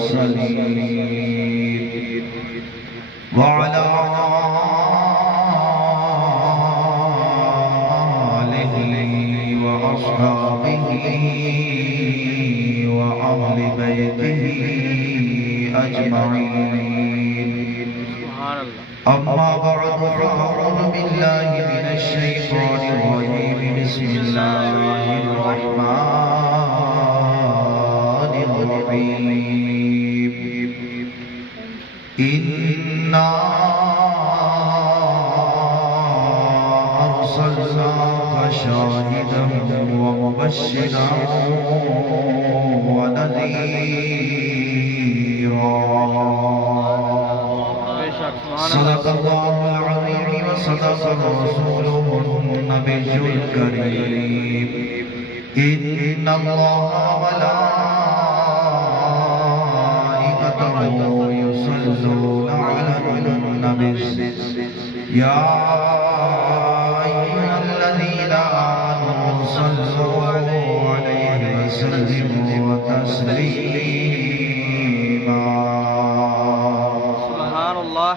المرسلين وعلى آله وأصحابه وأهل بيته أجمعين. أما بعد فأعوذ بالله من الشيطان الرجيم. بسم الله الرحمن الرحيم. إنا أرسلناك شاهدا ومبشرا ونذيرا. صدق الله العظيم وصدق رسوله النبي الكريم. إن الله وملائكته يصلون على النبي يا أيها الذين آمنوا صلوا عليه وسلموا تسليما. سبحان الله.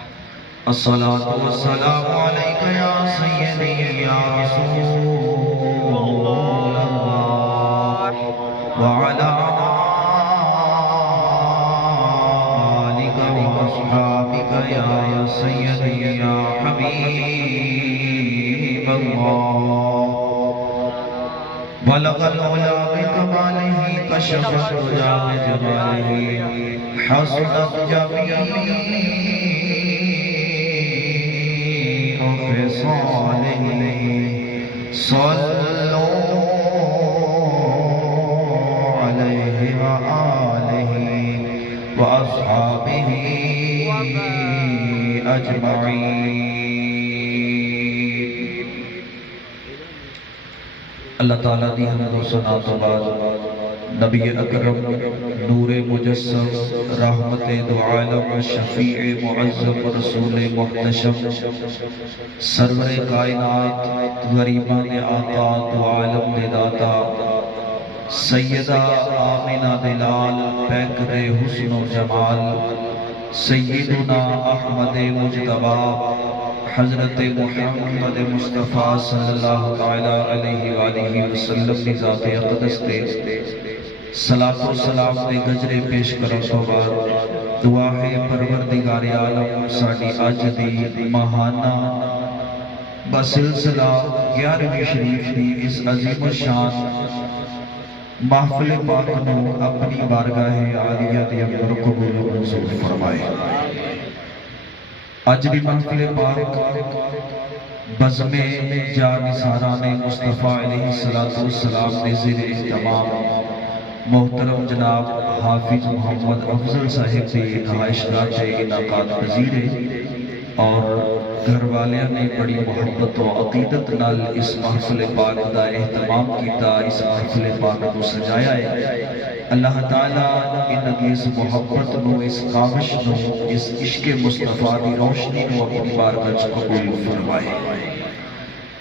الصلاة والسلام عليك يا سيدي يا رسول الله وعلى آلك وأصحابك يا سيدي يا حبيب الله. بلغ العلا بكماله كشف الدجى بجماله حسنت جميع خصاله. صلوا عليه وآله وأصحابه أجمعين. اللہ تعالیٰ دی حمد و ثنا تو بعد نبی اکرم نور مجسم رحمت دو عالم شفیع معظم رسول محتشم سرور کائنات غریبان آقا دو عالم دے داتا سیدہ آمنہ دلال پیکر حسن و جمال سیدنا احمد مجتبی حضرت محمد مصطفیٰ صلی اللہ علیہ وآلہ وسلم کی ذات اقدس دے صلاۃ و سلام دے گجرے پیش کرو تو بعد دعا ہے پروردگار عالم ساڈی اج دی ماہانہ بسلسلہ 11ویں شریف دی اس عظیم الشان محفل پاک نو اپنی بارگاہ عالیہ دے اندر قبول و منظور فرمائے. اج دی محفل پاک بزم جانثاران مصطفیٰ علیہ السلام دے زیر اہتمام محترم جناب حافظ محمد افضل صاحب کی رہائش گاہ سے انعقاد پذیر ہے اور گھر والیاں نے بڑی محبت و عقیدت نال اس محفل پاک دا اہتمام کیتا، اس محفل پاک کو سجایا ہے. اللہ تعالیٰ ان کی اس محبت نو، اس کاوش نو، اس عشق مصطفیٰ کی روشنی نو اپنی بارگاہ وچ قبول فرمائے.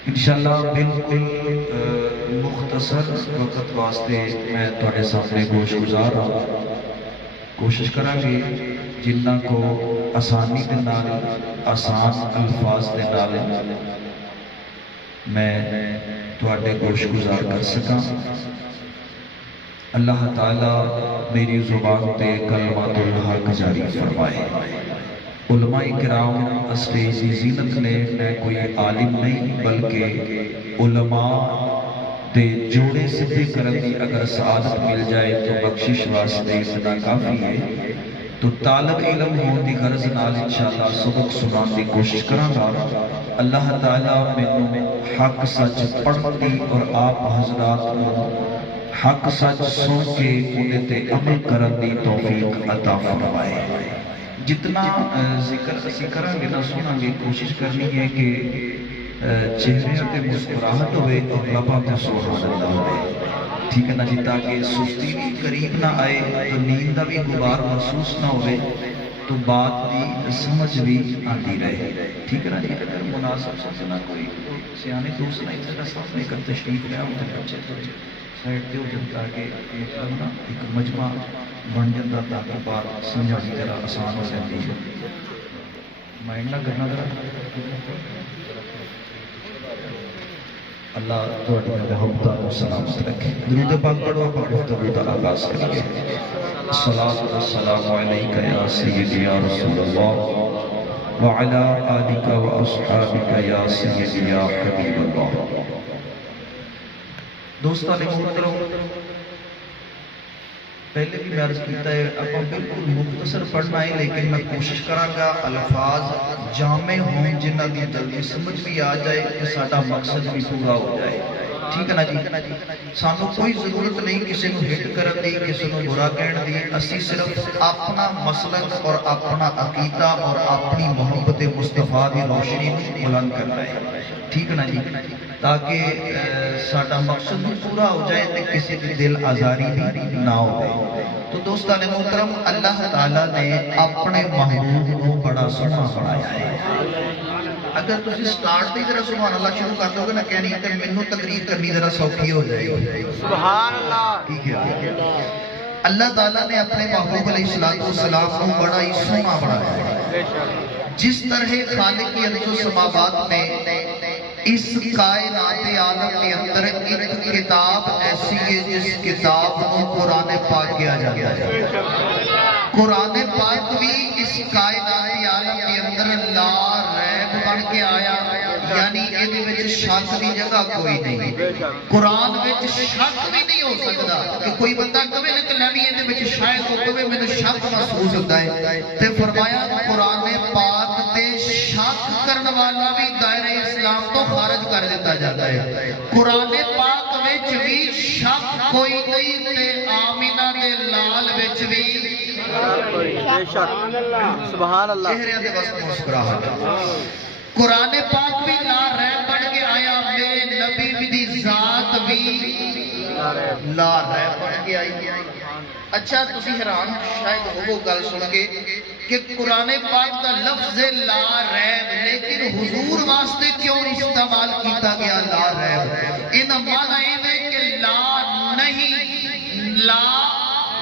انشاءاللہ بالکل مختصر وقت واسطے میں تھوڑے سامنے گوش گزار رہا ہوں. کوشش کریں گے جنہ کو آسانی دے نال آسان الفاظ دے نال میں تھوڑے گوش گزار کر سکاں. اللہ تعالیٰ میری زبان تے کلمات الحق جاری فرمائے. علماء کرام اسٹیج کی زینت نے، میں کوئی عالم نہیں بلکہ علماء دے جوڑے سدھے کرن دی اگر سعادت مل جائے تو بخشش واسطے اتنا کافی ہے. تو طالب علم ہون دی غرض نال انشاءاللہ سبق سنان دی کوشش کراں گا. اللہ تعالیٰ مینوں حق سچ پڑھن دی اور آپ حضرات کو حق سچ سن کے انہیں تے عمل کرن دی توفیق عطا فرمائے. جتنا ذکر اسی کریں گے نہ سنیں گے، کوشش کرنی ہے کہ چہرے تے مسکراہٹ ہوئے اور لباں تے سبحان اللہ ہوئے. ٹھیک ہے نا جی، تاکہ سستی بھی قریب نہ آئے تو نیند دا بھی غبار محسوس نہ ہوئے تو بات دی سمجھ بھی آتی رہے. ٹھیک ہے نا جی. اگر مناسب سمجھنا کوئی سیانے دوست نہیں تھا سامنے کر تشریف لیا ہوتے بچے تھوڑے سائڈ دے ہو جاتا کہ ایک مجمع بن جاتا تاکہ بات سمجھانی ذرا آسان ہو جاتی ہے. مائنڈ نہ کرنا ذرا. اللہ تھوڑی محبت اور سلامت رکھے. درود پاک پڑھو. آپ گفتگو کا آغاز کریے. الصلاۃ والسلام علیک یا سیدی یا رسول اللہ وعلی آلک واصحابک یا سیدی یا حبیب اللہ. دوستان محترم، پہلے بھی میں عرض کیتا ہے آپ بالکل مختصر پڑھنا ہے، لیکن میں کوشش کراں گا الفاظ جامع ہوں جنہاں دی جلدی سمجھ بھی آ جائے کہ ساڈا مقصد بھی پورا ہو جائے. ٹھیک ہے نا جی؟ سانو کوئی ضرورت نہیں کسی کو ہٹ کرن دی، کسی کو برا کہن دی. اسی صرف اپنا مسلک اور اپنا عقیدہ اور اپنی محبت مصطفیٰ دی روشنی بلند کرنا ہے. ٹھیک ہے نا جی؟ تاکہ ساڈا مقصد بھی پورا ہو جائے تو کسی کی دل آزاری بھی نہ ہو. تو دوستان محترم، اللہ تعالیٰ نے اپنے محبوب کو بڑا سونا بنایا ہے. اگر تسی سٹارٹ دی ذرا سبحان اللہ شروع کر دو گے نا کہنی تے مینوں تقریر کرنی ذرا سوکھی ہو جائے گی. سبحان اللہ. ٹھیک ہے. اللہ تعالیٰ نے اپنے محبوب علیہ السلام کو بڑا ہی سونا بنایا ہے. جس طرح خالق کی ارض و سماوات میں اس کائنات عالم کے اندر ایک کتاب ایسی ہے جس کتاب کو قرآن پاک کیا جاتا ہے. قرآن پاک بھی اس کائنات عالم کے اندر لا ریب بن کے آیا، یعنی یہ وچ شک دی جگہ کوئی نہیں. قرآن وچ شک بھی نہیں ہو سکتا کہ کوئی بندہ کہے نا کہ نبی یہ وچ شاید ہو کہے مینوں شک محسوس ہوتا ہے. تے فرمایا قرآن پاک تے شک کرن والا بھی دائرہ اسلام تو خارج کر دیتا جاتا ہے. قرآن پاک وچ بھی شک کوئی نہیں تے آمینہ دے لال وچ بھی سبحان اللہ چہرے دے بس مسکراہٹ. قرآن پاک بھی لا ریب بن کے آیا، میرے نبی دی ذات بھی لا ریب بن کے آئی. اچھا تسی حیران شاید ہو گل سن کے کہ قرآن پاک دا لفظ لا ریب لیکن حضور واسطے کیوں استعمال کیتا گیا لا ریب؟ ان معنی ہے کہ لا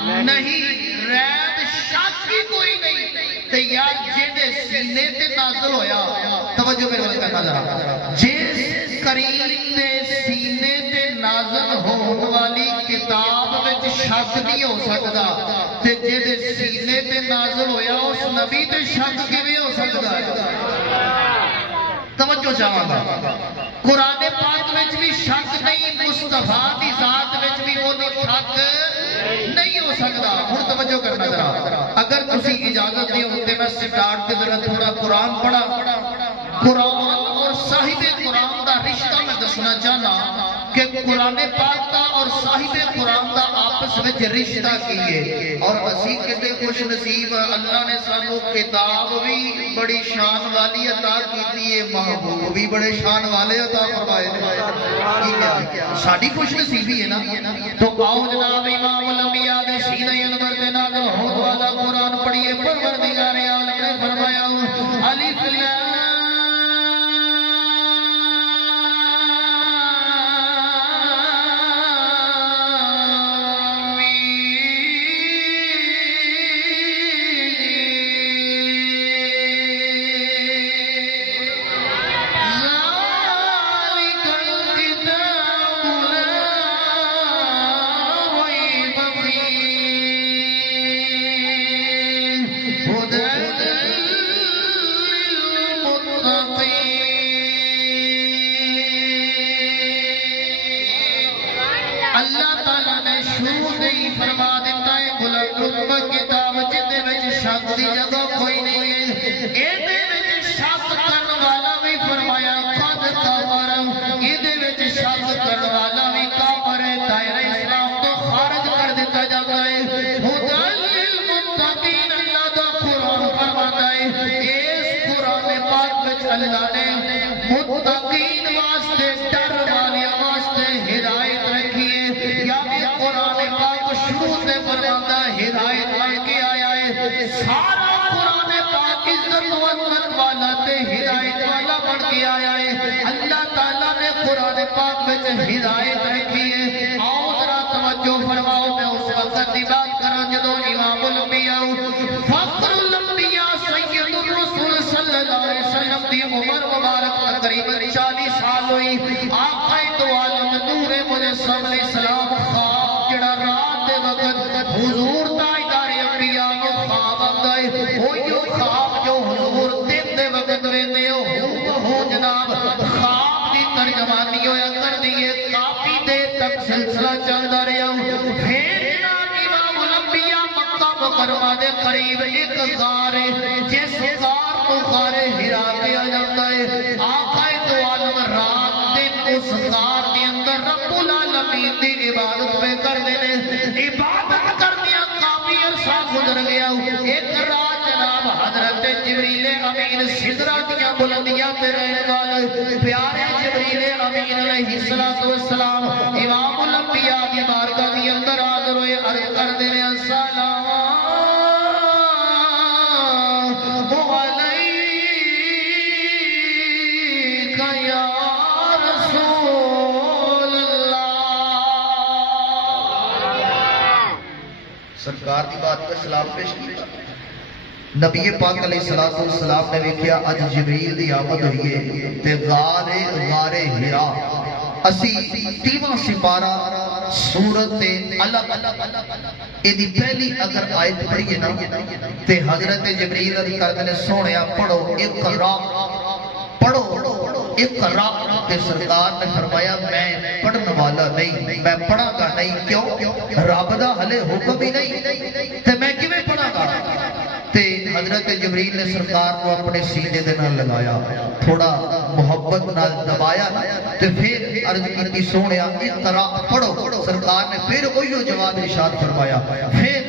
نہیں ریب شک ہی کوئی نہیں. تے یار جے سینے تے نازل ہویا، توجہ میرے ول کرنا ذرا، جس کریم دے سینے تے نازل ہون والی کتاب وچ شک نہیں ہو سکدا تے جے سینے تے نازل ہویا اس نبی تے شک کیویں ہو سکدا ہے؟ توجہ چاہاں گا. قرآن پاک وچ بھی شک نہیں، مصطفیٰ دی ذات وچ بھی وہ شک نہیں ہو سکتا. ہن توجہ کرنا ذرا، اگر تسی اجازت دیو تے میں سٹارٹ تے ذرا تھوڑا قرآن پڑھا. قرآن اور صاحب قرآن دا رشتہ میں دسنا چاہنا کہ قرآن پاک دا اور صاحب قرآن دا آپس وچ رشتہ کی ہے. اور اسی کتے خوش نصیب اللہ نے سانو کتاب بھی بڑی شان والی عطا کیتی ہے، محبوب بھی بڑے شان والے عطا فرمائے. ساڈی خوش نصیبی ہے نا. تو آؤ جناب امام الانبیاء دے سینہ انور دے نازل ہون والا قرآن پڑھیے. پروردگار عالم نے فرمایا الف لام اللہ تعالیٰ نے شروع دے ہی فرما دیتا ہے بلکہ کتاب جدے وچ شک دی جگہ کوئی نہیں ہے. ایدے وچ شک کرن والا بھی فرمایا قد کفر، ایدے وچ شک کرن والا بھی کافر ہے، دائرہ اسلام تو خارج کر دیتا جاتا ہے. ہدی للمتقین اللہ دا قرآن فرماتا ہے. اس قرآن پاک وچ اللہ نے متقین واسطے ڈر والیاں واسطے ہدایت رکھی ہے. قرآن پاک شروع سے فرماتا ہدایت بن کے آیا ہے. سارا قرآن پاک عزت و عظمت والا تے ہدایت والا بن کے آیا ہے. اللہ تعالیٰ نے قرآن پاک میں ہدایت رکھی ہے. آؤ ذرا توجہ فرماؤ، میں اس وقت دی بات کرا جدو امام الانبیاء فخر الانبیاء سید الرسول صلی اللہ علیہ وسلم دی عمر مبارک تقریباً 40 سال ہوئی آقا دو عالم نور مجسم علیہ السلام خواب جڑا رات دے وقت حضور تاجدار انبیاء کو خواب آندائے وہی خواب جو حضور دن دے وقت ویندے ہو جناب خواب دی ترجمانی ہویا کر دیئے کافی دیر تک سلسلہ چلتا رہا پھر جناب امام الانبیاء مکہ مکرمہ دے قریب ایک غار ہے جس غار کو غار ہرا کیا جاتا ہے آقا دو عالم رات دن اس غار کے اندر رب العالمین دی عبادت پہ کر دینے عبادت کرنیا کافی عرصہ گزر گیا ایک رات جناب حضرت جبریل امین سدرہ دیا بلندیاں پہ رہنے والے پیارے جبریل امین علیہ السلام امام الانبیاء کی بارگاہ کے اندر حاضر ہوئے عرض کر دینے السلام سرکار دی بات کا سلام پیش کیا نبی پاک علیہ السلام نے ویکھیا اج جبریل دی آمد ہوئی ہے تے غار ہرا اسی 30واں سپارہ سورت علق ایدی پہلی اگر آیت پڑھیے نا تے حضرت جبریل علیہ کہتے نے سونیا پڑھو اقرا پڑھو اقرا تے سرکار نے فرمایا میں پڑھنے والا نہیں میں پڑھا گا نہیں کیوں رب دا ہلے حکم ہی نہیں تے میں کیویں پڑھا گا تے حضرت جبریل نے سرکار کو اپنے سینے دے نال لگایا تھوڑا محبت نال دبایا تے پھر عرض کیتی سونیا اقرا پڑھو سرکار نے پھر وہی جواب ارشاد فرمایا پھر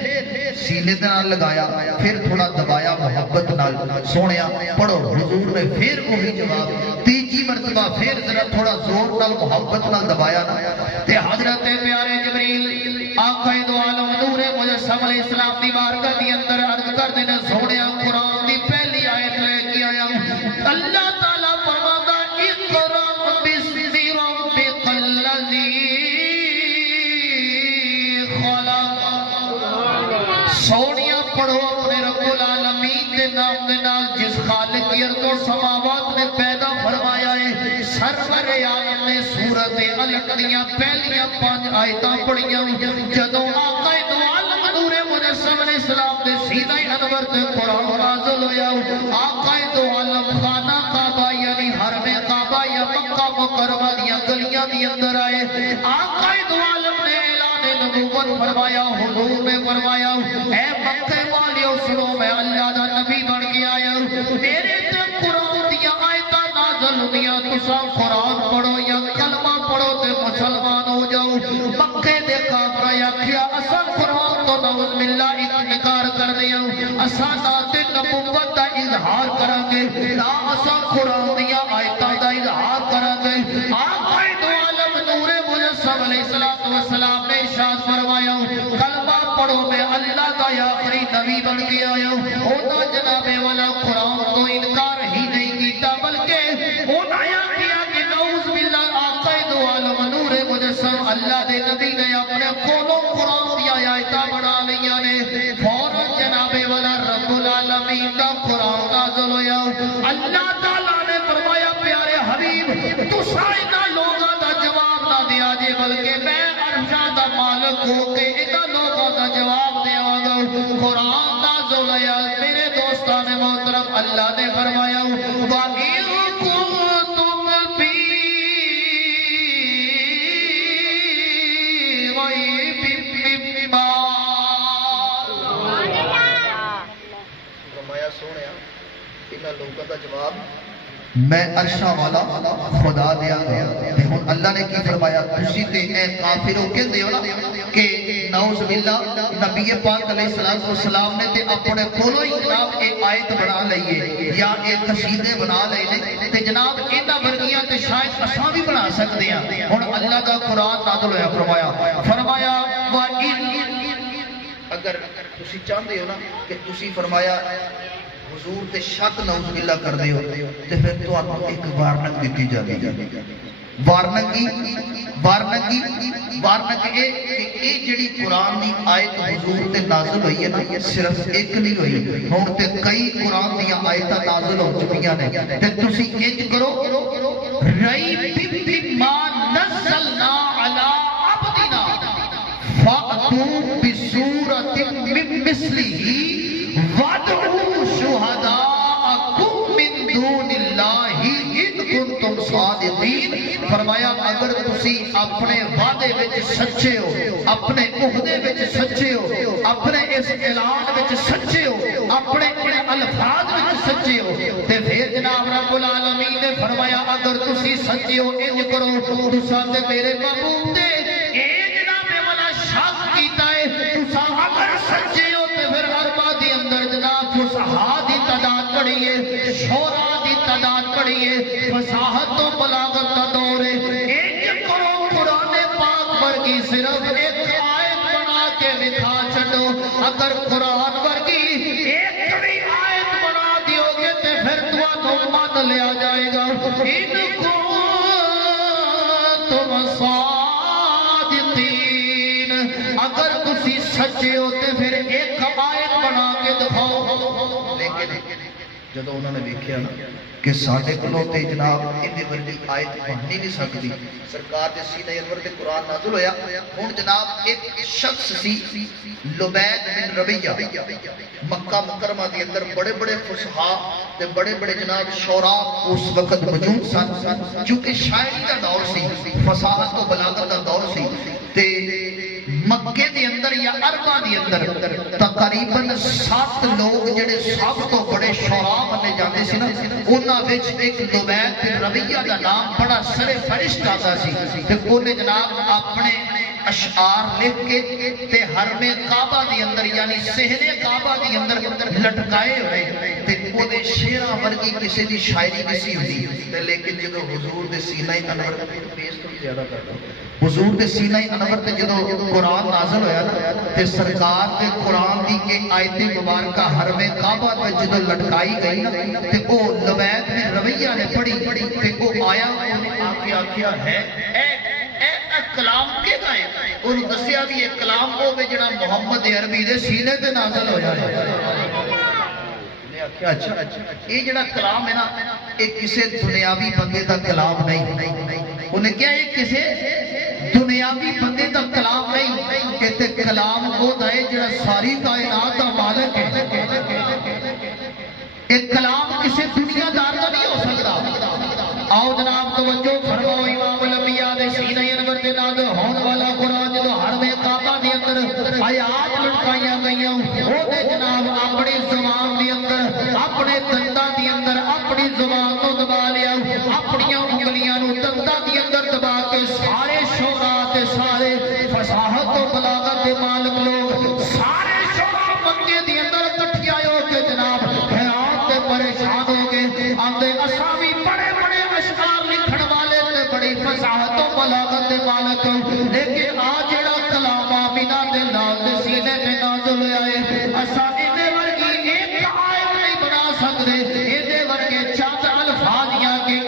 سینے دے نال لگایا پھر تھوڑا دبایا محبت نال سونیا پڑھو حضور نے پھر وہی جواب تیجی مرتبہ پھر ذرا تھوڑا زور نال محبت نال دبایا تے حضرت پیارے جبریل آقا دو عالم نور مجسم علیہ السلام دی بارگاہ دی اندر عرض کر دینے سونیا قرآن دی پہلی آیت لے کے آیا اللہ تعالیٰ فرماتا اقرأ باسم ربک الذی خلق سونیا پڑھو اپنے رب العالمین کے نام دے نال جس خالق کی ارض و سماوات نے پیدا فرمایا ہے سرور عالم نے سورت علق دیاں پہلیاں 5 آیتاں پڑھیاں جدوں آقا دو عالم نور مجسم علیہ السلام دے سینہ انور تے قرآن نازل ہویا آقا دو عالم خانہ کعبہ یعنی حرم کعبہ یا مکہ مکرمہ دیاں گلیاں دی اندر آئے آقا دو عالم نے اعلان نبوت فرمایا حضور نے فرمایا اے مکہ والیو سنو میں اللہ دا نبی بن کے آیا میرے تے قرآن دیا آیتاں نازل ہوندیاں تساں قرآن پڑھو یا کلمہ پڑھو تے مسلمان ہو جاؤ مکے دے کافر آکھیا اساں قرآن تو نعوذ باللہ انکار کر دیا اساں ذات نبوت دا اظہار کریں گے نا اساں قرآن دیا آیتاں دا اظہار کریں گے آقا دو عالم نور مجسم علیہ السلام نے ارشاد فرمایا کلمہ پڑھو میں اللہ دا آخری نبی بن کے آیا ہونا جناب والا قرآن تو انکار ہی نہیں کیتا بلکہ ہونا کیا کہ نعوذ باللہ آقا دو عالم نور مجسم اللہ دے نبی نے اپنے کولوں قرآن دیا آیتاں بنا لیا نے فوراً جناب والا رب العالمین دا قرآن نازل ہویا اللہ تعالیٰ نے فرمایا پیارے حبیب تو سائنہ لوگاں دا جواب نہ دیا جے بلکہ میں عرشاں دا مالک ہو کے انہاں لوگاں دا جواب دیواں گا قرآن نازل ہویا میرے دوستان محترم اللہ نے فرمایا وَإِن كُنتُمْ فِي غَيْبٍ مِّمَّا فرمایا سونیا انہاں لوگاں دا جواب میں عرشاں والا خدا دیا گیا تے ہن اللہ نے کی فرمایا تسی تے اے کافرو کہندے ہو نا کہ نعوذ باللہ نبی پاک علیہ السلام نے تے اپنے کولوں ہی جناب ایک آیت بنا لئیے یا ایک قصیدے بنا لئے تے جناب انہاں ورگیاں تے شاید اساں بھی بنا سکدے ہاں ہن اللہ دا قرآن نازل ہویا فرمایا اگر تسی چاہندے ہو نا کہ تسی فرمایا حضور تے شک نعوذ باللہ کر دے ہو تے پھر تو آپ ایک وارننگ دیتی جاتی ہے وارننگی وارنک اے جڑی قرآن دی آیت حضور تے نازل ہوئی ہے نا صرف ایک نہیں ہوئی ہن تے کئی قرآن دی آیتاں نازل ہو چکیاں نے تے تسی انج کرو ریب بما نزلنا علی عبدنا فأتوا بسورۃ من مثلہ وادعوا شہداءکم من دون اللہ ان کنتم صادقین فرمایا اگر تسی اپنے وعدے وچ سچے ہو اپنے عہدے وچ سچے ہو اپنے اس اعلان وچ سچے ہو اپنے ان الفاظ وچ سچے ہو تے پھر جناب رب العالمین نے فرمایا اگر تسی سچے ہو انج کرو تساں تے میرے محبوب تے اے جناب والا شک کیتا ہے تساں اگر سچے ہو تے پھر اربع دی اندر جناب فصحاء دی تعداد بڑی ہے شعراء دی تعداد بڑی ہے فصاحت و بلاغت کا دور ہے ایک کرو قرآن پاک ورگی صرف ایک آیت بنا کے دکھا چھڈو اگر قرآن ورگی ایک بھی آیت بنا دیو گے تے پھر تمہیں مان لیا جائے گا ان کو تم صادقین اگر تسی سچے ہوتے پھر ایک آیت بنا کے دکھاؤ لیکن جدو انہوں نے دیکھا نا کہ ساڈے کولوں تے جناب اندے ورگی آیت بن نہیں سکتی سرکار دے سینے انور تے قرآن نازل ہویا ہن جناب ایک شخص سی لبید بن ربیہ مکہ مکرمہ دے اندر بڑے بڑے فصحاء تے بڑے بڑے جناب شعراء اس وقت موجود سن چونکہ شاعری دا دور سی فصاحت و بلاغت دا دور سی تے مکے دے اندر یا عربہ دے اندر تقریباً 7 لوگ جڑے سب تو بڑے شعراء بنے جاندے سی نا انہاں وچ ایک لبید بن ربیہ دا نام بڑا سر فرشت آتا سی تے اونے جناب اپنے اشعار لکھ کے تے حرم کعبہ دی اندر یعنی صحن کعبہ دی اندر لٹکائے ہوئے تے اونے شعراں ورگی کسی دی شاعری نہیں ہوندی تے لیکن جدو حضور دے سینہ انور تے پیش تو زیادہ کردا حضور دے سینہ انور تے جدو قرآن نازل ہویا نا تے سرکار دے قرآن دی کہ آیت مبارکہ حرم کعبہ تے جدو لٹکائی گئی نا تے او لبید بن ربیہ نے پڑھی تے او آیا انہیں آ کے آکھیا ہے اے کلام کے گائے انہوں دسیا بھی ایک کلام کو بھی جڑا محمد عربی دے سینے تے نازل ہو جائے اچھا یہ جڑا کلام ہے نا ایک کسی دنیاوی بندے دا کلام نہیں انہیں کیا یہ کسی دنیاوی بندے دا کلام نہیں کہتے کلام وہ دائے جڑا ساری کائنات دا مالک ہے ایک کلام کسی دنیا دار دا نہیں ہو سکتا آؤ جناب توجہ فرماؤ امام الانبیاء دے سینہ انور دے نازل ہون والا قرآن جدو حرم کعبہ دے اندر آیات لٹکائیاں گئیاں وہ دے جناب اپنی زبان دے اندر اپنے دنداں دے اندر اپنی زبان کو دبا لیا اپنی انگلیاں نو دنداں دے اندر دبا کے سارے شعراء تے سارے فصاحت و بلاغت دے مالک لوگ سارے شعراء مکے دے اندر اکٹھے آئے ہو کے جناب حیران تے پریشان ہو گئے آندے اسامی بڑے بڑے اشعار لکھن والے تے بڑی فصاحت و بلاغت دے مالک لیکن آج جڑا کلام آمینہ دے نال دے سینے تے نازل ہویا ہے اسا اینے ورگی ایک آیت نہیں بنا سکدے اینے ورگے چند الفاظ یا کہ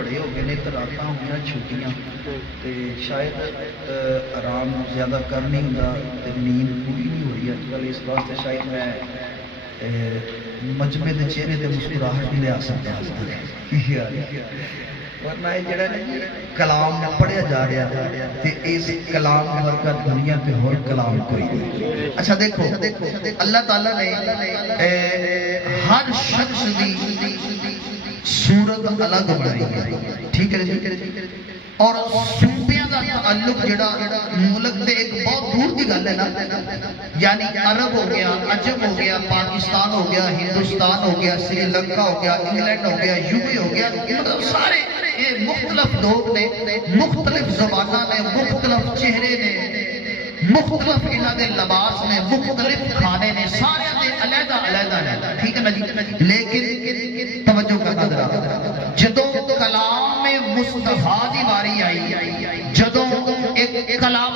بڑے ہو گئے نے تو راتاں ہو گیا چھٹیاں تے شاید آرام زیادہ کر نہیں ہوندا تے نیند پوری نہیں ہو رہی اج کل، اس واسطے شاید میں مجمع دے چہرے تے مسکراہٹ نہیں لیا سکتا ورنہ یہ جڑا نا جی کلام پڑھیا جا رہا تے اس کلام کے ورگا دنیا تے ہور کلام کوئی نہیں۔ اچھا دیکھو اللہ تعالیٰ نے ہر شخص دی صورت الگ بنائی ہے، ٹھیک ہے جی، اور صوفیاں دا تعلق جڑا ملک دے ایک بہت دور دی گل ہے نا، یعنی عرب ہو گیا، عجم ہو گیا، پاکستان ہو گیا، ہندوستان ہو گیا، سری لنکا ہو گیا، انگلینڈ ہو گیا، یو کے ہو گیا، مطلب سارے یہ مختلف لوگ نے، مختلف زباناں نے، مختلف چہرے نے، مختلف انہاں دے لباس نے، مختلف کھانے نے، سارے دے علیحدہ علیحدہ نے، ٹھیک ہے نا جی، لیکن توجہ کرنا ذرا، جدوں کلام مصطفیٰ دی واری آئی، جدوں ایک کلام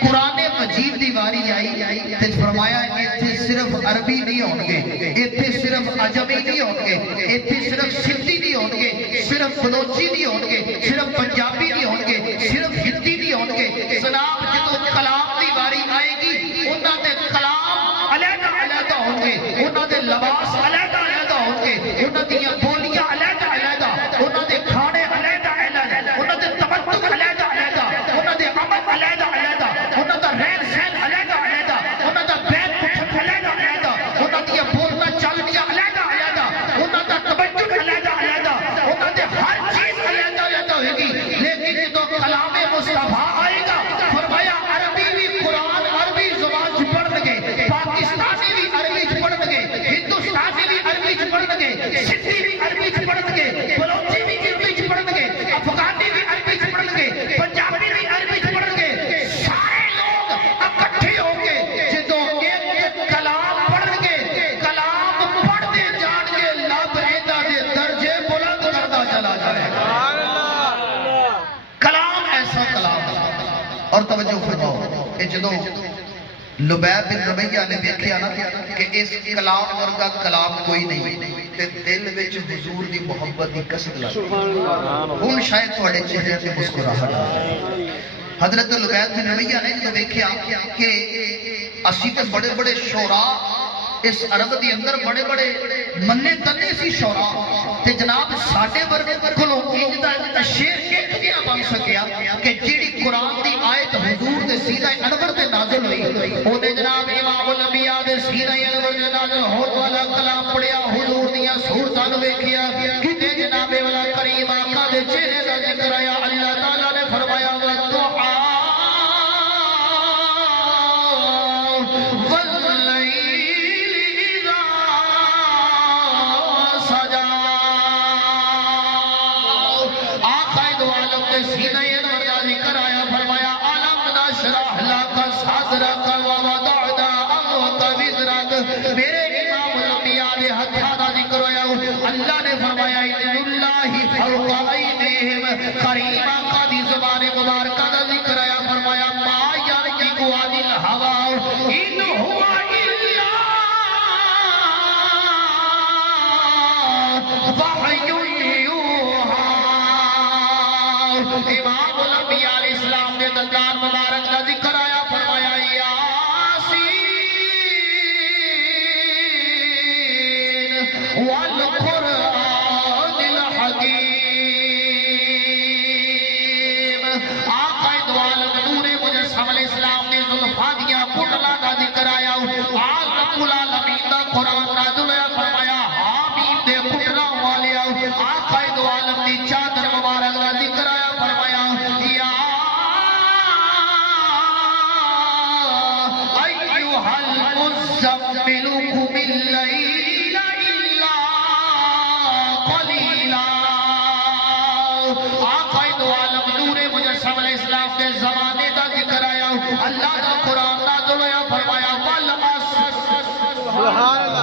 قرآن مجید دی واری آئی تے فرمایا ایتھے صرف عربی نہیں ہون گے، ایتھے صرف عجمی نہیں ہون گے، ایتھے صرف سندھی نہیں ہون گے، صرف بلوچی نہیں ہون گے، صرف پنجابی نہیں ہون گے، صرف ہندی نہیں ہون گے، جناب جدوں کلام دی واری آئے گی انہاں دے کلام علیحدہ علیحدہ ہون گے، انہاں دے لباس علیحدہ علیحدہ ہون گے، انہاں دیاں بولیاں علیحدہ علیحدہ، انہاں دے کھانے علیحدہ علیحدہ، انہاں دے تمدن علیحدہ علیحدہ، انہاں دے عمل علیحدہ علیحدہ، انہاں دا رہن سہن علیحدہ علیحدہ، انہاں دا بیت اٹھن علیحدہ علیحدہ، انہاں دیاں بولنا چالنیاں علیحدہ علیحدہ، انہاں دا توجہ علیحدہ علیحدہ، انہاں دے ہر چیز علیحدہ علیحدہ ہوئے گی، لیکن جدوں کلام مصطفیٰ آئے گا فرمایا عربی بھی قرآن عربی زبان چ پڑھن گے، پاکستانی بھی عربی چ پڑھن گے، ہندوستانی بھی عربی چ پڑھن گے، سندھی بھی عربی چ پڑھن گے، بلوچی بھی عربی چ پڑھن گے، افغانی بھی عربی چ پڑھن گے، پنجابی بھی عربی چ پڑھن گے، سارے لوگ اکٹھے ہو کے جدوں ایک کلام پڑھن گے، کلام پڑھتے جان گے، لب ایدا دے درجے بلند کرتا چلا جائے گا۔ کلام ایسا کلام ہے، اور توجہ فرماؤ کہ جدوں لبیب بن ربیعہ نے دیکھیا نا کہ اس کلام ورگا کلام کوئی نہیں تے دل وچ حضور دی محبت دی کسر لگ ہن شاید تھوڑے چہرے تے مسکراہٹ آ جائے۔ حضرت لبیب بن ربیعہ نے جدوں دیکھیا کہ اسی تے بڑے بڑے شعراء اس عرب دی اندر بڑے بڑے مننے تنے سی شعراء تے جناب ساڈے ورگے کولوں انج دا شعر ایک جہا بن سکیا کہ جیڑی قرآن دی آیت حضور دے سینہ انور تے نازل ہوئی اونے جناب امام الانبیاء دے سینہ انور تے نازل ہون والا کلام پڑھیا، حضور دیاں صورتاں نوں ویکھیا، کتے جناب والا کریم آقا دے چہرے دا ذکر آیا، اللہ تعالی نے فرمایا والضحیٰ سینہ انور دا ذکر آیا، فرمایا علم نشرح لک صدرک ووضعنا عنک وزرک، میرے امام الانبیاء دے ہتھاں دا ذکر ہویا، اللہ نے فرمایا اذن اللہ فوق ایدیہم، کریم آقا دی زبان مبارکہ دا ذکر آیا، فرمایا ما ینطق عن الہویٰ ان هو الا وحی یوحیٰ۔ امام الانبیاء علیہ السلام نے دندان مبارک کا ذکر آیا، فرمایا یاسین والقرآن الحکیم۔ آقا دو عالم نور مجسم علیہ السلام نے زلفاں دیاں کٹلا کا ذکر آیا، آقا العالمین دا قرآن نازل ہویا، فرمایا حامیم دے کٹلا والے، آقا دو عالم دی چادر مبارک کا ذکر آیا، فرمایا یا ایھا المزمل قم اللیل الا قلیلا۔ آقا دو عالم نور مجسم علیہ السلام کے زمانے دا ذکر آیا، اللہ دا قرآن نازل ہویا، فرمایا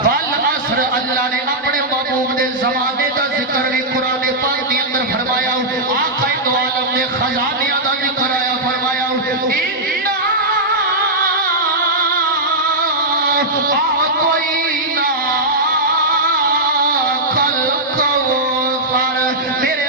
والعصر، اللہ نے اپنے محبوب دے زمانے دا ذکر بھی قرآن پاک کے اندر فرمایا، آقا دو عالم نے خزانے دا ذکر آیا، فرمایا اِنَّا أَعْطَيْنَاكَ الْكَوْثَرَ، میرے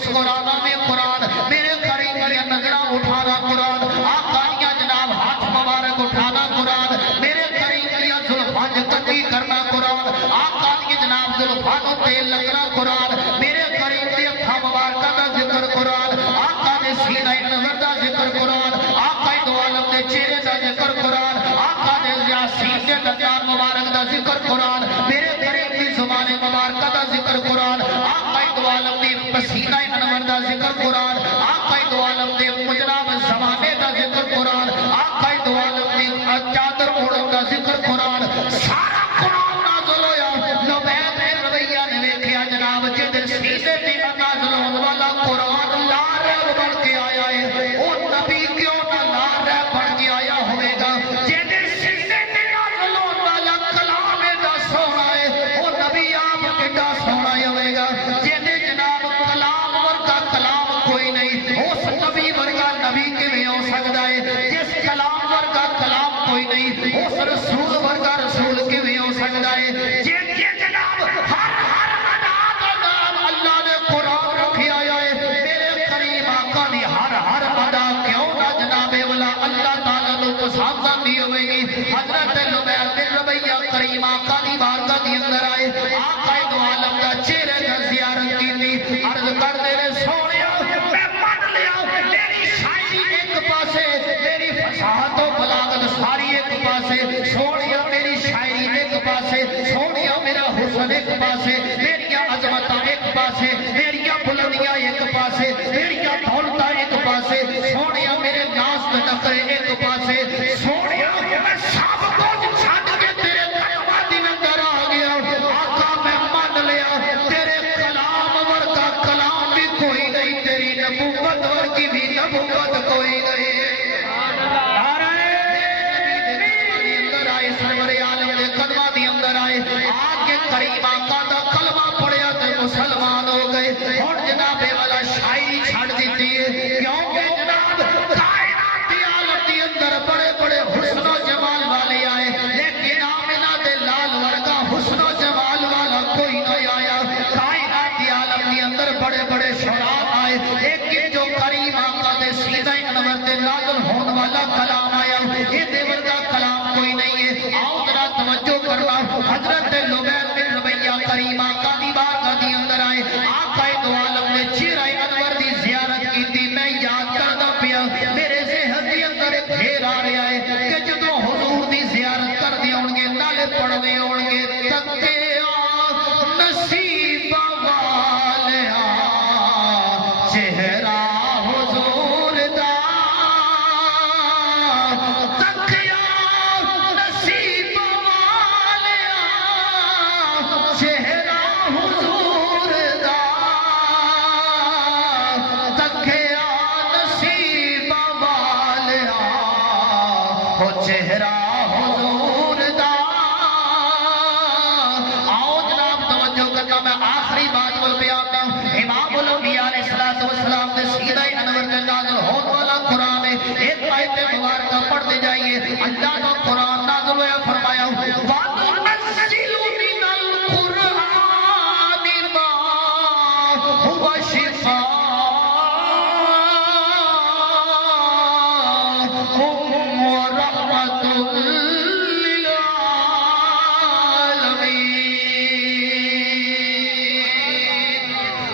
مسکرانا میں قرآن، میرے قریب کی نظریں اٹھانا قرآن، آقا دیا جناب ہاتھ مبارک اٹھانا قرآن، میرے قریب کی زلفاں کنگھی کرنا قرآن، آقا دی جناب زلفاں تیل لگنا قرآن، میرے قریب کی ہتھاں مبارکاں دا ذکر قرآن، آقا دے سینہ نظر دا ذکر قرآن، آقا دو عالم دے چہرے دا ذکر قرآن، آقا دے یاسین دے دستار مبارک دا ذکر قرآن، میرے قریب کی زبان مبارکہ دا ذکر قرآن، آقا دو عالم دے پسینہ انور دا ذکر قرآن، آقا دو عالم دے جناب زمانے دا ذکر قرآن، آقا دو عالم دے چادر اوڑھن دا ذکر قرآن، سارا قرآن نازل ہویا، لبید نے رویہ نے ویکھیا جناب جدر سینے تے نازل ہون والا قرآن لا رہ بن کے آیا ہے، او نبی کیوں نہ لا رہ بن کے آیا ہوئے گا، جدر سینے تے نازل ہون والا کلام دا سونا ہے، او نبی آپ کڈا سونا ہوئے گا، جدر جناب کلام ورگا کلام کوئی نہیں، اس نبی ورگا نبی کیویں ہو سکدا ہے، جس کلام ورگا کلام کوئی نہیں، اس رسول ورگا رسول کیویں ہو سکدا ہے، جناب ہر ادا کا نام اللہ نے قرآن رکھیا ہے، میرے کریم آقا دی ہر ادا کیوں نہ جناب والا اللہ تعالیٰ نو پسند نہیں ہوئے گی، حضرت لبید بن ربیہ کریم آقا دی بارگاہ دی اندر آئے، آقا دو عالم دا چہرے دا زیارت کی، عرض کر دے رے سونیا میں مان لیا میری شاعری ایک پاسے، میری فصاحت و بلاغت ساری ایک پاسے، سونیا میری شاعری ایک پاسے، سونیا میرا حسن ایک پاسے، میریاں عظمتاں ایک پاسے، میریاں بلندیاں ایک پاسے، میریاں دولتاں ایک پاسے، سونیا میرے ناز تے نخرے ایک پاسے، سونیا میں سب کچھ چھڈ کے تیرے قدماں دے اندر آ گیا، آقا میں مان لیا تیرے کلام ورگا کلام بھی کوئی نہیں، تیری نبوت ورگی بھی نبوت کوئی نہیں، سرور عالم دے قدماں دی اندر آئے، آگے کریم آقا دا کلمہ پڑھیا تے مسلمان ہو گئے، ہن جناب والا شاعری چھڑ دیتی ہے، کیونکہ جناب کائنات دی عالم دی اندر بڑے بڑے حسن و جمال والے آئے، لیکن آمنہ دے لال ورگا حسن و جمال والا کوئی نہیں آیا، کائنات دی عالم دی اندر بڑے بڑے شعراء آئے، لیکن جو کریم آقا دے سینہ انور تے نازل ہون والا کلام آیا، یہ دے ورگا کلام کوئی نہیں ہے، آؤ ذرا توجہ کرنا، حضرت لبید بن ربیہ کریم آقا دی بارگاہ دی اندر آئے، آقا دو عالم نے چہرہ انور دی زیارت کی تھی، میں یاد کردا پیا میرے ذہن دی اندر ایک پھیر آ رہا ہے کہ جدوں حضور دی زیارت کردے ہون گے نالے پڑھدے ہون گے تکیا نصیب والیا چہرہ حضور دا، تکیا نصیب والیا چہرہ حضور دا، تکیا نصیب والیا ہو چہرہ حضور دا، آؤ جناب توجہ کرنا، میں آخری بات بول پہ آتا ہوں، امام الانبیاء علیہ السلام نے سینہ انور کے نازل ہون والا قرآن ہے، ایک آیت مبارکہ پڑھتے جائیے، اللہ کا قرآن نازل ہوا فرمایا وَنُنَزِّلُ مِنَ الْقُرْآنِ مَا هُوَ شِفَاءٌ وَرَحْمَةٌ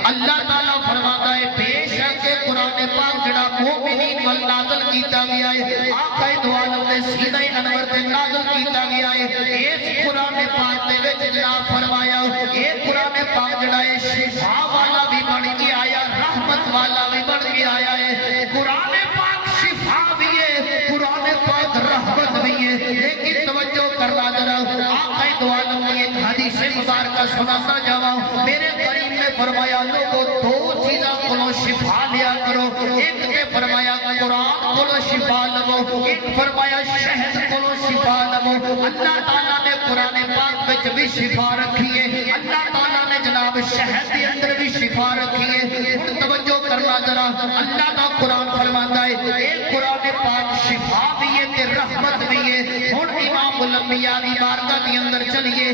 اللہ تعالیٰ فرماتا ہے بے شک قرآن پاک جڑا مومنین وال نازل کیتا گیا ہے، آقا دو عالم نے سینہ انور تے نازل کیتا گیا ہے، اس قرآن پاک دے وچ جناب فرمایا یہ قرآن پاک جڑا ہے شفا والا بھی بن کے آیا، رحمت والا بھی بن کے آیا ہے، قرآن پاک شفا بھی ہے، قرآن پاک رحمت بھی ہے، لیکن توجہ کرنا ذرا، آقا دو عالم نے ایک حدیث مبارکہ سناتا جاواں، میرے کریم نے فرمایا لوگوں دو چیزاں کو شفا لیا کرو، ایک نے فرمایا قرآن کو شفا لو، ایک فرمایا شہد کو شفا لو، اللہ تعالیٰ نے قرآن پاک وچ بھی شفا رکھی ہے، اللہ تعالیٰ نے جناب شہد کے اندر بھی شفا رکھی ہے، ہن توجہ کرنا ذرا، اللہ کا قرآن فرماتا ہے ایک قرآن پاک شفا بھی ہے تے رحمت بھی ہے، ہن امام الانبیاء دی بارگاہ دی اندر چلیے،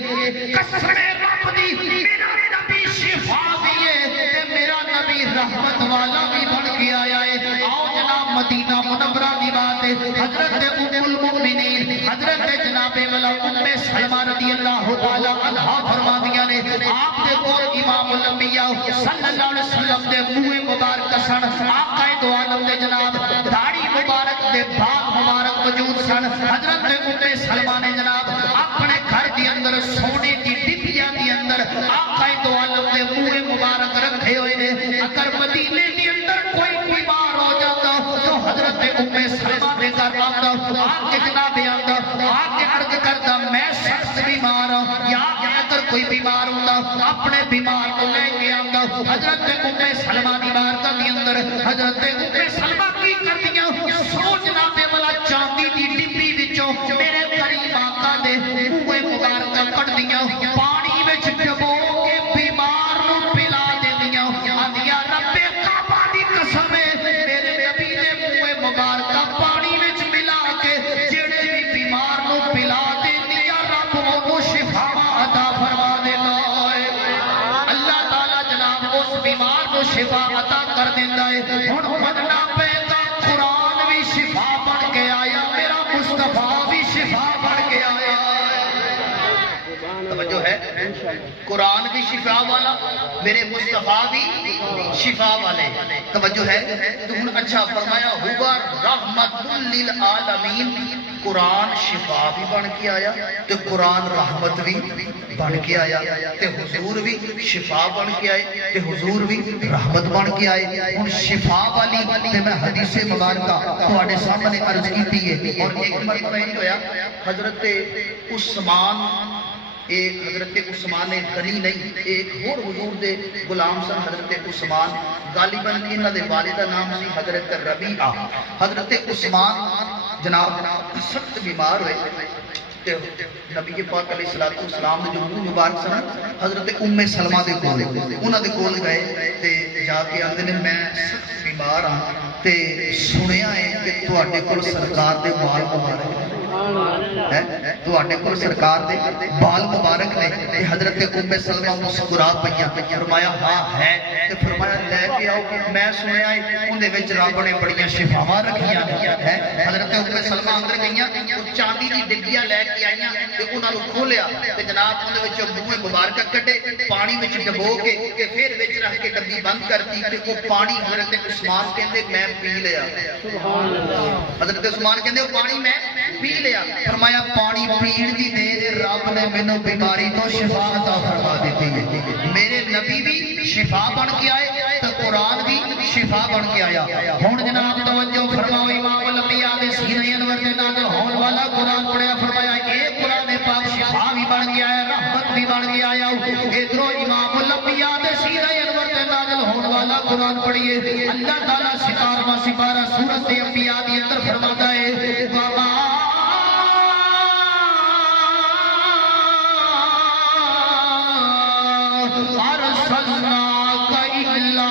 قسم رب دی میرا نبی شفا بھی ہے تے میرا نبی رحمت والا بھی بن کے آیا ہے۔ آؤ جناب مدینہ منورہ دی بات ہے، حضرت ام المؤمنین حضرت جناب والا ام سلمہ رضی اللہ تعالی عنہا فرماندیاں نے آپ دے کول امام الانبیاء صلی اللہ علیہ وسلم دے منہ مبارک سن، آقا دو عالم دے جناب داڑھی مبارک دے بال مبارک موجود سن۔ حضرت ام سلمہ نے جناب اپنے گھر دے اندر سونے دی ڈبیاں دے اندر آقا دو عالم دے منہ مبارک رکھے ہوئے نے۔ اگر مدینے دے اندر کوئی بیمار ہو جاتا تو حضرت ام سلمہ دے گھر آتا، آ کے جناب آتا، آ کے عرض کرتا میں سخت بیمار ہوں، یا اگر کوئی بیمار ہوتا اپنے بیمار کو لے کے آتا۔ حضرت ام سلمہ دی بارگاہ دے اندر حضرت ام سلمہ کی کردیاں سو جناب والا چاندی دی ڈبی وچوں میرے کریم آقا دے منہ مبارک کڈدیاں پانی وچ ڈبو کے بیمار نو پلا دیندیاں، آندیاں رب کعبہ دی قسم ہے میرے نبی دے منہ مبارک پانی وچ ملا کے جڑے بھی بیمار نو پلا دیندیاں رب اونوں شفا عطا فرما دیندا ہے۔ اللہ تعالی جناب اس بیمار کو شفا عطا کر دیندا ہے۔ ہن مننا پے گا قرآن بھی شفا بن کے آیا، میرا مصطفیٰ بھی شفا بن کے آیا۔ توجہ ہے، قرآن بھی شفا والا، میرے مصطفیٰ بھی شفا والے۔ توجہ ہے تو ہن اچھا فرمایا ہوا رحمت للعالمین، قرآن شفا بھی بن کے آیا تے قرآن رحمت بھی بن کے آیا تے حضور بھی شفا بن کے آئے تے حضور بھی رحمت بن کے آئے۔ ہن شفا والی تے میں حدیث مبارکہ تواڈے سامنے عرض کیتی ہے، اور ایک مرتبہ یہ ہویا حضرت عثمان، ایک حضرت عثمان غنی نہیں، ایک اور حضور دے غلام سن حضرت عثمان، غالباً انہاں دے والد دا نام سی حضرت ربیعہ۔ حضرت عثمان جناب سخت بیمار ہوئے تے نبی پاک علیہ الصلوۃ والسلام نے جو منہ مبارک سن حضرت ام سلمہ دے کول، انہاں دے کول گئے تے جا کے آندے نے میں سخت بیمار ہاں تے سنیا ہے کہ تواڈے کول سرکار دے بال مبارک تواڈے کول سرکار دے بال مبارک نے تے حضرت ام سلمہ مسکرا پئیاں، فرمایا ہاں ہے تے فرمایا لے کے آؤ، میں سنیا ہے اون دے وچ رب نے بڑیاں شفاواں رکھیاں ہیں۔ حضرت ام سلمہ اندر گئیاں، چاندی دی ڈبیاں لے کے آئیاں تے انہاں نوں کھولیا تے جناب اون دے وچ منہ مبارک کڈے پانی وچ ڈبو کے تے پھر وچ رکھ کے ڈبی بند کرتی تے او پانی حضرت عثمان کہندے میں پی لیا۔ سبحان اللہ، حضرت عثمان کہندے او پانی میں پی لیا۔ فرمایا پانی پین دی دیر رب نے مینوں بیماری تو شفا عطا فرما دیتی ہے۔ میرے نبی بھی شفا بن کے آئے تو قرآن بھی شفا بن کے آیا۔ ہن جناب توجہ فرماؤ، امام الانبیاء دے سینہ انور دے نازل ہون والا قرآن پڑھیا، فرمایا اے قرآن پاک شفا بھی بن کے آیا، رحمت بھی بن کے آیا۔ ادھروں امام الانبیاء دے سینہ انور دے نازل ہون والا قرآن پڑھیے، اللہ تعالیٰ سپارہ سپارہ سورۃ انبیاء دی اندر فرماتا ہے أرسلناك إلا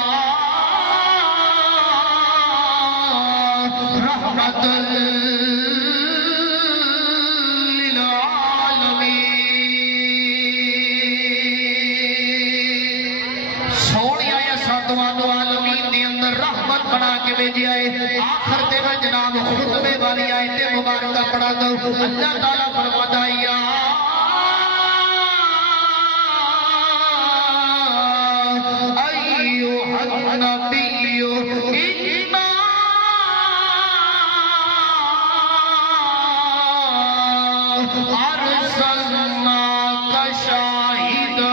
رحمة بنا کے بھیجی آئے۔ آخر دے میں جناب خطبے والی آیت مبارکہ پڑھا دو۔ اللہ تعالیٰ فرماتا ہے یا ایھا النبی انا ارسلناک شاہدا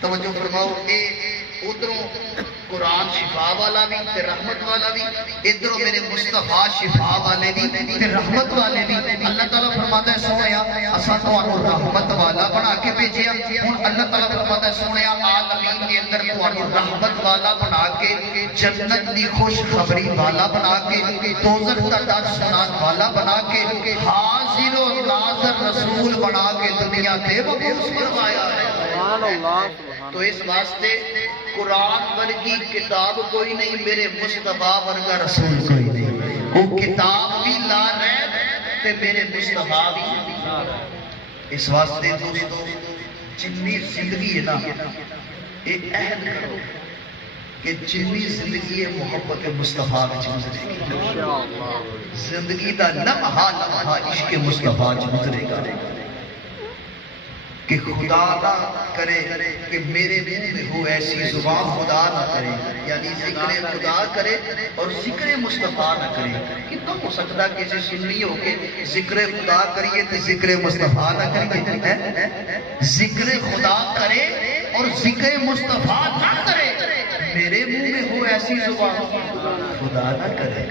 توجہ فرماؤ، ادھروں قرآن شفا والا بھی تے رحمت والا بھی، ادھروں میرے مصطفیٰ شفا والے بھی تے رحمت والے بھی۔ اللہ تعالیٰ فرماتا ہے سونیا اساں تانوں رحمت والا بنا کے بھیجیا۔ ہن اللہ تعالیٰ فرماتا ہے سونیا عالمین دے اندر تانوں رحمت والا بنا کے جنت دی خوشخبری والا بنا کے دوزخ دا ڈر سنان والا بنا کے حاضر و ناظر رسول بنا کے دنیا تے مبعوث فرمایا ہے۔ تو اس واسطے قرآن ورگی کتاب کوئی نہیں، میرے مصطفیٰ ورگا رسول کوئی نہیں۔ وہ کتاب بھی لا ریب تے میرے مصطفیٰ بھی۔ اس واسطے دوستو جنی زندگی ہے نا، یہ عہد کرو کہ جنی زندگی ہے محبت مصطفیٰ وچ گزرے گی، زندگی دا لمحہ لمحہ عشق مصطفیٰ وچ گزرے گا، کہ خدا نہ کرے کہ میرے منہ میں ہو ایسی زبان، خدا نہ کرے یعنی ذکر خدا کرے اور ذکر مصطفیٰ نہ کرے۔ کتنا ہو سکتا کہ اسے سننی ہو کہ ذکر خدا کریے تو ذکر مصطفیٰ نہ کریے؟ ذکر خدا کرے اور ذکر مصطفیٰ نہ کرے، میرے منہ میں ہو ایسی زبان، خدا نہ کرے۔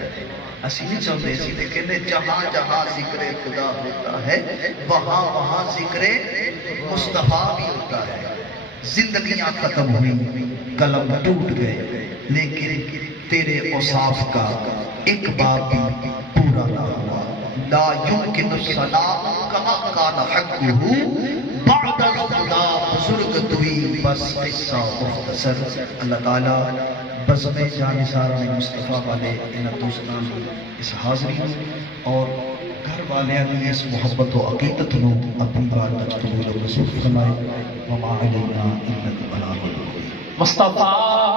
اسی نہیں چاہتے، اسی تے کہتے جہاں جہاں ذکر خدا ہوتا ہے وہاں وہاں ذکر مصطفیٰ بھی ہوتا ہے۔ زندگیاں ختم ہوئی، قلم ٹوٹ گئے، لیکن تیرے اوصاف کا ایک باب بھی پورا نہ ہوا۔ لا يمكن السلام كما كان حقه بعد الخدا بزرگ دوئی بس قصہ مختصر۔ اللہ تعالیٰ بزم جانثاران مصطفیٰ والے ان دوستان اس حاضری اور گھر والے اس محبت و عقیدت نو اپنی بار قبول و رسول فرمائے۔ وما علینا الا البلاغ المبین۔ مصطفیٰ